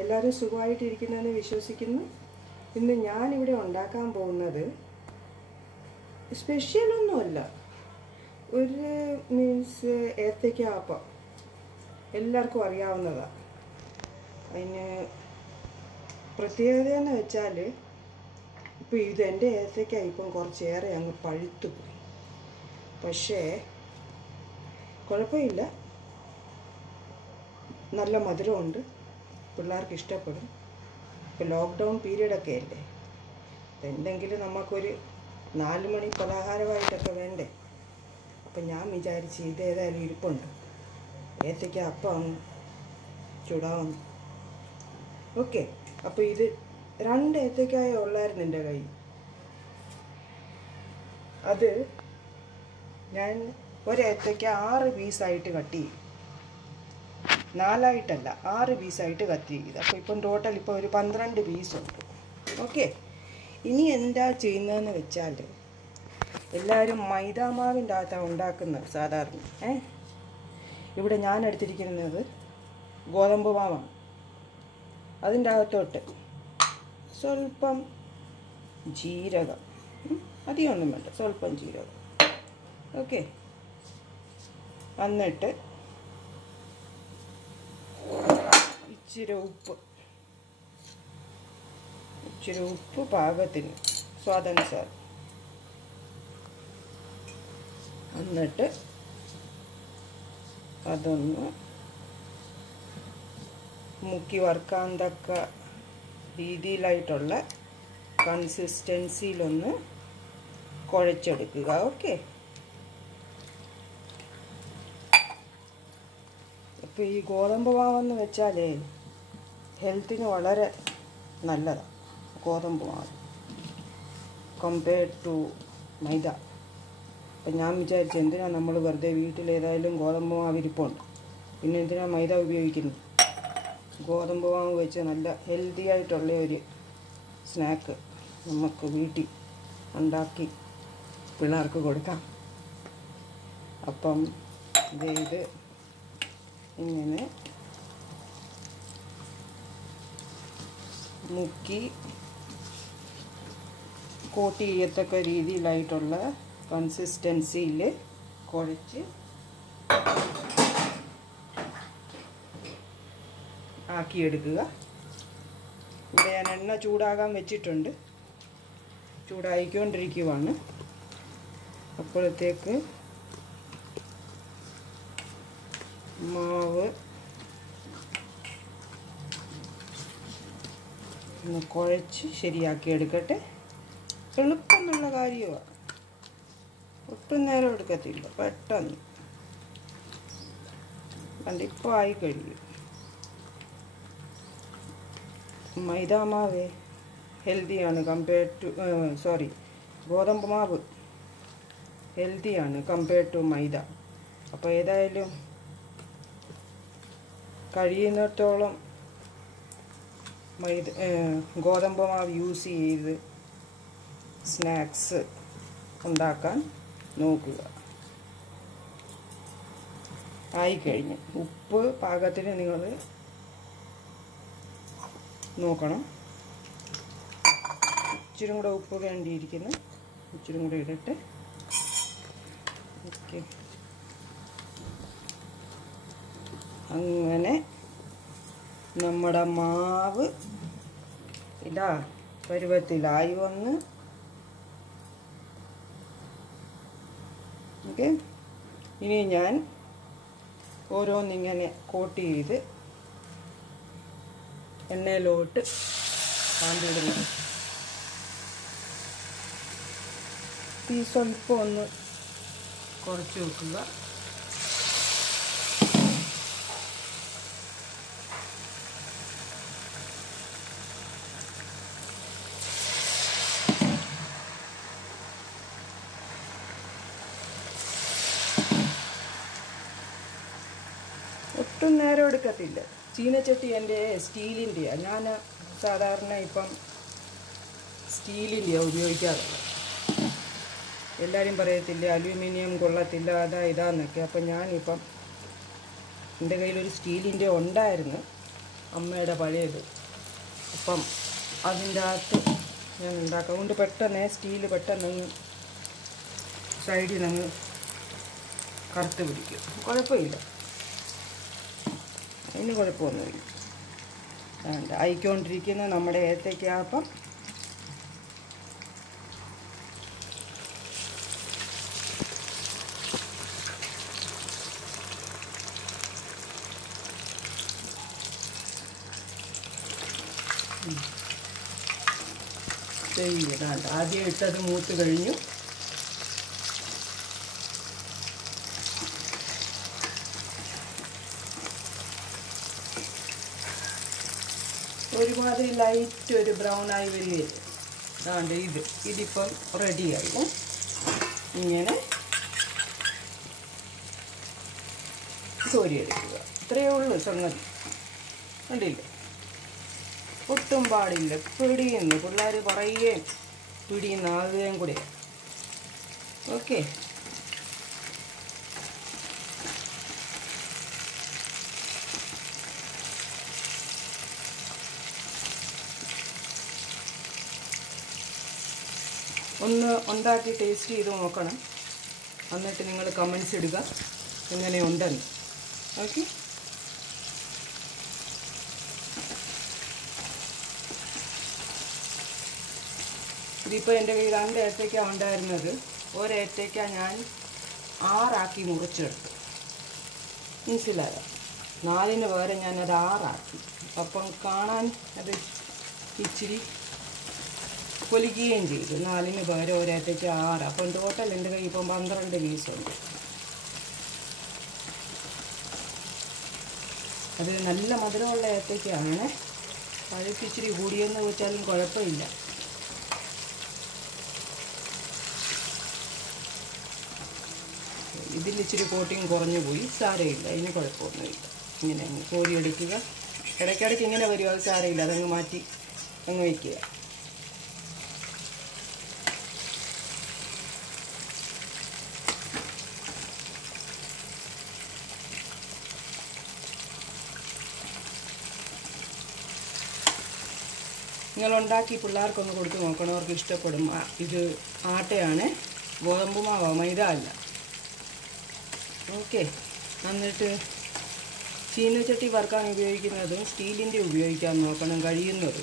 എല്ലാവരും സുഖമായിട്ടിരിക്കുന്നെന്ന് വിശ്വസിക്കുന്നു. ഇന്ന് ഞാനിവിടെ ഉണ്ടാക്കാൻ പോകുന്നത് സ്പെഷ്യലൊന്നുമല്ല, ഒരു മീൻസ് ഏത്തയ്ക്ക അപ്പം. എല്ലാവർക്കും അറിയാവുന്നതാണ്. അതിന് പ്രത്യേകത എന്ന് വെച്ചാൽ, ഇപ്പോൾ ഇതെൻ്റെ ഏത്തയ്ക്ക ഇപ്പം കുറച്ചേറെ അങ്ങ് പഴുത്തു പോയി. പക്ഷേ കുഴപ്പമില്ല, നല്ല മധുരമുണ്ട്, പിള്ളേർക്ക് ഇഷ്ടപ്പെടും. ഇപ്പോൾ ലോക്ക്ഡൗൺ പീരീഡൊക്കെ അല്ലേ, എന്തെങ്കിലും നമുക്കൊരു 4 മണി പലഹാരമായിട്ടൊക്കെ വേണ്ടേ. അപ്പം ഞാൻ വിചാരിച്ച് ഇതേതായാലും ഇരിപ്പുണ്ട്, ഏത്തയ്ക്ക അപ്പം അങ്ങ് ചുടാമെന്ന്. ഓക്കെ, അപ്പോൾ ഇത് 2 ഏത്തയ്ക്കായ ഉള്ളായിരുന്നു എൻ്റെ കയ്യിൽ. അത് ഞാൻ ഒരു ഏത്തയ്ക്ക 6 പീസായിട്ട് കട്ട് ചെയ്യും. 4 ആയിട്ടല്ല, 6 പീസായിട്ട് കട്ട് ചെയ്ത്. അപ്പോൾ ഇപ്പം ടോട്ടൽ ഇപ്പോൾ ഒരു 12 പീസുണ്ട്. ഓക്കെ, ഇനി എന്താ ചെയ്യുന്നതെന്ന് വെച്ചാൽ, എല്ലാവരും മൈദാമാവിൻ്റെ അകത്താണ് ഉണ്ടാക്കുന്നത് സാധാരണ. ഇവിടെ ഞാൻ എടുത്തിരിക്കുന്നത് ഗോതമ്പ് മാവാണ്. അതിൻ്റെ അകത്തോട്ട് സ്വല്പം ജീരകം, അധികമൊന്നും വേണ്ട, സ്വല്പം ജീരകം. ഓക്കെ, എന്നിട്ട് ഇച്ചിരി ഉപ്പ് പാകത്തിന്, സ്വാദാനുസാരം. എന്നിട്ട് അതൊന്ന് മുക്കി വറുക്കാൻ തക്ക രീതിയിലായിട്ടുള്ള കൺസിസ്റ്റൻസിയിലൊന്ന് കുഴച്ചെടുക്കുക. ഓക്കെ, അപ്പോൾ ഈ ഗോതമ്പ് മാവെന്ന് വെച്ചാൽ ഹെൽത്തിന് വളരെ നല്ലതാണ്. ഗോതമ്പ് മാവ് കമ്പയർഡ് ടു മൈദ. അപ്പം ഞാൻ വിചാരിച്ചു, എന്തിനാണ് നമ്മൾ വെറുതെ വീട്ടിലേതായാലും ഗോതമ്പ് മാവ് ഇരിപ്പുണ്ട്, പിന്നെ എന്തിനാണ് മൈദ ഉപയോഗിക്കുന്നത്. ഗോതമ്പ് മാവ് വെച്ച് നല്ല ഹെൽത്തി ആയിട്ടുള്ള ഒരു സ്നാക്ക് നമുക്ക് വീട്ടിൽ ഉണ്ടാക്കി പിള്ളേർക്ക് കൊടുക്കാം. അപ്പം ഇത് ഇങ്ങനെ മുക്കി കോട്ട് ചെയ്യത്തക്ക രീതിയിലായിട്ടുള്ള കൺസിസ്റ്റൻസിയിൽ കുഴച്ച് ആക്കിയെടുക്കുക. ഇവിടെ ഞാൻ എണ്ണ ചൂടാകാൻ വെച്ചിട്ടുണ്ട്, ചൂടായിക്കൊണ്ടിരിക്കുവാണ്. അപ്പോഴത്തേക്ക് മാവ് ഒന്ന് കുഴച്ച് ശരിയാക്കി എടുക്കട്ടെ. എളുപ്പമുള്ള കാര്യമാണ്, ഒട്ടും നേരം എടുക്കത്തില്ല, പെട്ടെന്ന് കണ്ടിപ്പോൾ ആയി കഴിയും. മൈദാമാവ് ഹെൽത്തിയാണ് കമ്പയർഡ് ടു ഗോതമ്പ് മാവ് ഹെൽത്തിയാണ് കമ്പയർഡ് ടു മൈദ. അപ്പോൾ ഏതായാലും കഴിയുന്നിടത്തോളം ഗോതമ്പ് മാവ് യൂസ് ചെയ്ത് സ്നാക്സ് ഉണ്ടാക്കാൻ നോക്കുക. ആയിക്കഴിഞ്ഞ് ഉപ്പ് പാകത്തിന് നിങ്ങൾ നോക്കണം. ഇച്ചിരി കൂടെ ഉപ്പ് വേണ്ടിയിരിക്കുന്നു, ഇച്ചിരി കൂടെ ഇടട്ടെ. ഓക്കെ, അങ്ങനെ നമ്മുടെ മാവ് ഇതാ പരുവത്തിലായി വന്ന്. ഓക്കെ, ഇനി ഞാൻ ഓരോന്നിങ്ങനെ കോട്ട് ചെയ്ത് എണ്ണയിലോട്ട് കാണ്ടിടുന്നു. തീ സ്വല്പം ഒന്ന് കുറച്ച് വെക്കുക. ഒട്ടും നേരം എടുക്കത്തില്ല. ചീനച്ചട്ടി എൻ്റെ സ്റ്റീലിൻ്റെയാണ്. ഞാൻ സാധാരണ ഇപ്പം സ്റ്റീലിൻ്റെയാണ് ഉപയോഗിക്കാറുള്ളത്. എല്ലാവരും പറയത്തില്ലേ അലൂമിനിയം കൊള്ളത്തില്ല അതാ ഇതാന്നൊക്കെ. അപ്പം ഞാനിപ്പം എൻ്റെ കയ്യിലൊരു സ്റ്റീലിൻ്റെ ഉണ്ടായിരുന്നു, അമ്മയുടെ പഴയത്. അപ്പം അതിൻ്റെ അകത്ത് ഞാൻ ഉണ്ടാക്കാം. അതുകൊണ്ട് പെട്ടെന്ന് സ്റ്റീൽ പെട്ടെന്ന് സൈഡിൽ നിന്ന് കറുത്ത് പിടിക്കും. കുഴപ്പമില്ല, അതിന് കുഴപ്പമൊന്നുമില്ല. ആയിക്കൊണ്ടിരിക്കുന്ന നമ്മുടെ ഏത്തയ്ക്കാപ്പം ചെയ്യണം. ആദ്യം ഇട്ടത് മൂത്ത് കഴിഞ്ഞു. ഒരുമാതിരി ലൈറ്റ് ഒരു ബ്രൗൺ ആയി വരികയില്ല. അതാണ്ട് ഇതിപ്പം റെഡിയായി. ഇങ്ങനെ കോരിയെടുക്കുക. ഇത്രയേ ഉള്ളൂ സംഗതി. കണ്ടില്ല, ഒട്ടും പാടില്ല. പിടിയുന്നു പിള്ളേർ പറയുകയും പിടിയുന്നാകുകയും കൂടെ. ഓക്കെ, ഒന്ന് ഉണ്ടാക്കി ടേസ്റ്റ് ചെയ്ത് നോക്കണം. എന്നിട്ട് നിങ്ങൾ കമൻസ് ഇടുക എങ്ങനെയുണ്ടെന്ന്. ഓക്കെ, ഇതിപ്പോൾ എൻ്റെ കയ്യിൽ 2 ഏത്തയ്ക്ക ഉണ്ടായിരുന്നത്. ഒരേത്തയ്ക്ക ഞാൻ 6 ആക്കി മുറിച്ചെടുത്തു. മനസ്സിലായോ? 4ന് പകരം ഞാനത് 6 ആക്കി. അപ്പം കാണാൻ അത് ഇച്ചിരി പൊലിക്കുകയും ചെയ്തു. 4ന് പകരം ഒരേത്തയ്ക്ക 6. അപ്പം ടോട്ടൽ എൻ്റെ കയ്യിൽ ഇപ്പം 12 പീസുണ്ട്. അത് നല്ല മധുരമുള്ള ഏത്തയ്ക്കാണ്. പഴുപ്പിച്ചിരി കൂടിയെന്ന് വെച്ചാലും കുഴപ്പമില്ല. ഇതിലിച്ചിരി കോട്ടിങ് കുറഞ്ഞു പോയി, സാരമില്ല, അതിന് കുഴപ്പമൊന്നുമില്ല. ഇങ്ങനെ അങ്ങ് കോരിയെടുക്കുക. ഇടയ്ക്കിടയ്ക്ക് ഇങ്ങനെ വരുമോ, അത് സാരമില്ല, അതങ്ങ് മാറ്റി അങ്ങ് വയ്ക്കുക. നിങ്ങളുണ്ടാക്കി പിള്ളേർക്കൊന്ന് കൊടുത്ത് നോക്കണം, അവർക്ക് ഇഷ്ടപ്പെടും. ഇത് ആട്ടയാണ്, ഗോതമ്പ് മാവോ, മൈദ അല്ല. ഓക്കെ, എന്നിട്ട് ചീനച്ചട്ടി വറുക്കാൻ ഉപയോഗിക്കുന്നതും സ്റ്റീലിൻ്റെ ഉപയോഗിക്കാൻ നോക്കണം കഴിയുന്നത്.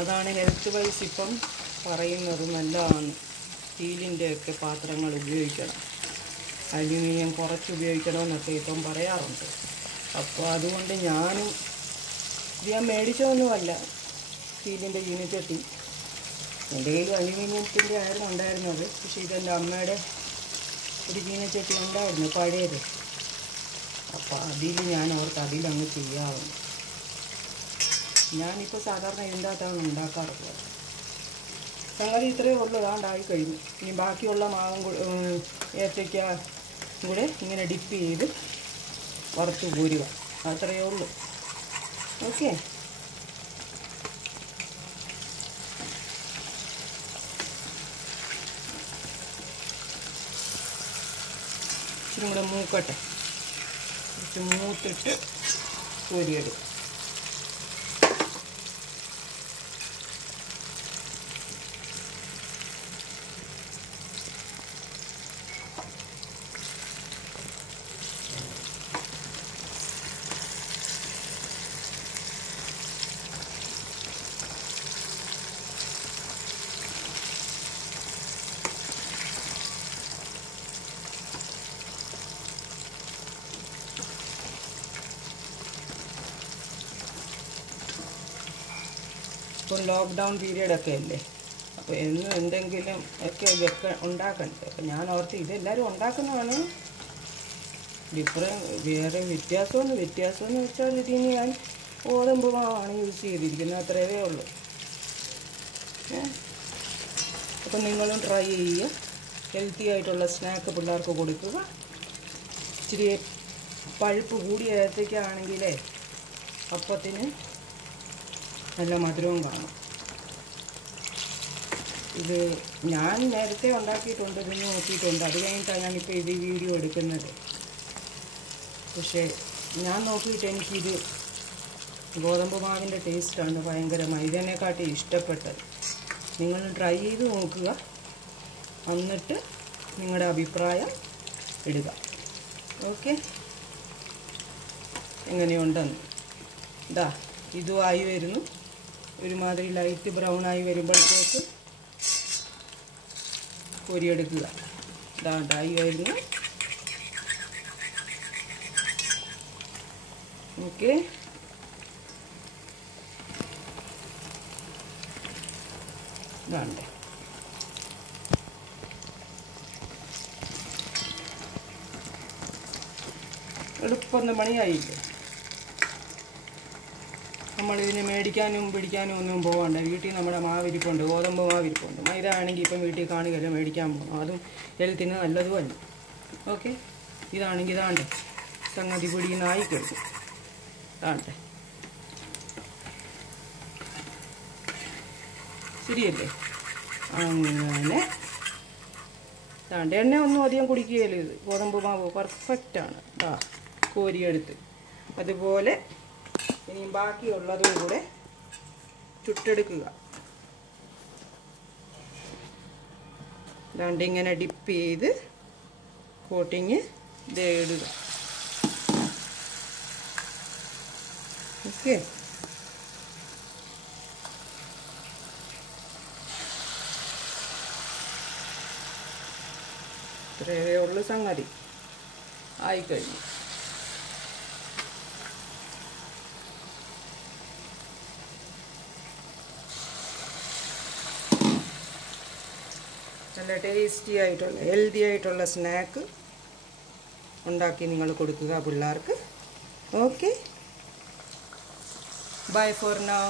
അതാണ് ഹെൽത്ത് വൈസ് ഇപ്പം പറയുന്നത് നല്ലതാണ്. സ്റ്റീലിൻ്റെയൊക്കെ പാത്രങ്ങൾ ഉപയോഗിക്കണം, അലുമിനിയം കുറച്ച് ഉപയോഗിക്കണമെന്നൊക്കെ ഇപ്പം പറയാറുണ്ട്. അപ്പോൾ അതുകൊണ്ട് ഞാനും ഇത് ഞാൻ മേടിച്ചതൊന്നുമല്ല സ്റ്റീലിൻ്റെ ചീനച്ചട്ടി. എൻ്റെ കയ്യിൽ അലുമിനിയത്തിൻ്റെ ആയിരുന്നു ഉണ്ടായിരുന്നത്. പക്ഷേ ഇതെൻ്റെ അമ്മയുടെ ഒരു ചീനച്ചട്ടി ഉണ്ടായിരുന്നു പഴയത്. അപ്പോൾ അതിൽ ഞാൻ ഓർത്ത് അതിലങ്ങ് ചെയ്യാറുണ്ട്. ഞാനിപ്പോൾ സാധാരണ ഇതിൻ്റെ അകത്താണ് ഉണ്ടാക്കാറുള്ളത്. സംഗതി ഇത്രയേ ഉള്ളൂ. അതാണ്ടായി കഴിഞ്ഞു. ഇനി ബാക്കിയുള്ള മാവും ഏത്തയ്ക്ക കൂടെ ഇങ്ങനെ ഡിപ്പ് ചെയ്ത് വറുത്ത് കോരുക, അത്രയേ ഉള്ളൂ. ഓക്കെ, ഇച്ചിരി കൂടെ മൂക്കട്ടെ. കുറച്ച് മൂത്തിട്ട് കോരിയെടുക്കും. ഇപ്പോൾ ലോക്ക്ഡൗൺ പീരീഡൊക്കെ അല്ലേ, അപ്പോൾ എന്നും എന്തെങ്കിലും ഒക്കെ ഉണ്ടാക്കണ്ടേ. അപ്പോൾ ഞാൻ ഓർത്ത് ഇതെല്ലാവരും ഉണ്ടാക്കുന്നതാണ്. വേറെ വ്യത്യാസമെന്ന് വെച്ചാൽ ഇതിന് ഞാൻ ഗോതമ്പ് മാവാണ് യൂസ് ചെയ്തിരിക്കുന്നത്, അത്രയേ ഉള്ളൂ. അപ്പം നിങ്ങളും ട്രൈ ചെയ്യുക. ഹെൽത്തി ആയിട്ടുള്ള സ്നാക്ക് പിള്ളേർക്ക് കൊടുക്കുക. ഇച്ചിരി പഴുപ്പ് കൂടിയ ഏത്തയ്ക്കാണെങ്കിലേ അപ്പത്തിന് നല്ല മധുരവും കാണും. ഇത് ഞാൻ നേരത്തെ ഉണ്ടാക്കിയിട്ടുണ്ട്, ഇതിന് നോക്കിയിട്ടുണ്ട്. അത് കഴിഞ്ഞിട്ടാണ് ഞാനിപ്പോൾ ഇത് വീഡിയോ എടുക്കുന്നത്. പക്ഷേ ഞാൻ നോക്കിയിട്ട് എനിക്കിത് ഗോതമ്പ് മാവിൻ്റെ ടേസ്റ്റാണ് ഭയങ്കര മൈദനെക്കാട്ടി ഇഷ്ടപ്പെട്ടത്. നിങ്ങൾ ട്രൈ ചെയ്ത് നോക്കുക, എന്നിട്ട് നിങ്ങളുടെ അഭിപ്രായം ഇടുക. ഓക്കെ, എങ്ങനെയുണ്ടെന്ന്. ഇതാ ഇതും ആയി വരുന്നു. ഒരുമാതിരി ലൈറ്റ് ബ്രൗൺ ആയി വരുമ്പോഴത്തേക്ക് പൊരിയെടുക്കുക. ഇതായി വരുന്നു. ഓക്കെ, ഇതാണ്ട് എളുപ്പം പണിയായില്ലേ. നമ്മളിതിനെ മേടിക്കാനും പിടിക്കാനും ഒന്നും പോകണ്ട. വീട്ടിൽ നമ്മുടെ മാവിരിപ്പുണ്ട്, ഗോതമ്പ് മാവിരിപ്പുണ്ട്. മൈദ ആണെങ്കിൽ ഇപ്പം വീട്ടിൽ കാണുകയല്ല മേടിക്കാൻ പോകണം. അതും ഹെൽത്തിന് നല്ലതുമല്ല. ഓക്കെ, ഇതാണെങ്കിൽ ഇതാണ്ട് സംഗതി പൊടിയുന്നായി കഴിഞ്ഞു. ഇതാണ്ട് ശരിയല്ലേ? അങ്ങനെ ഇതാണ്ട് എണ്ണ ഒന്നും അധികം കുടിക്കുകയില്ല. ഇത് ഗോതമ്പ് മാവ് പെർഫെക്റ്റാണ്. ഇതാ കോരിയെടുത്ത് അതുപോലെ ഇനിയും ബാക്കിയുള്ളതും കൂടെ ചുട്ടെടുക്കുക. ഇതാണ്ട് ഇങ്ങനെ ഡിപ്പ് ചെയ്ത് കോട്ടിങ് ഇടുക. ഓക്കെ, ഇത്രയേ ഉള്ളു സംഗതി. ആയിക്കഴിഞ്ഞു. നല്ല ടേസ്റ്റി ആയിട്ടുള്ള ഹെൽത്തി ആയിട്ടുള്ള സ്നാക്ക് ഉണ്ടാക്കി നിങ്ങൾ കൊടുക്കുക പിള്ളേർക്ക്. Okay, bye for now.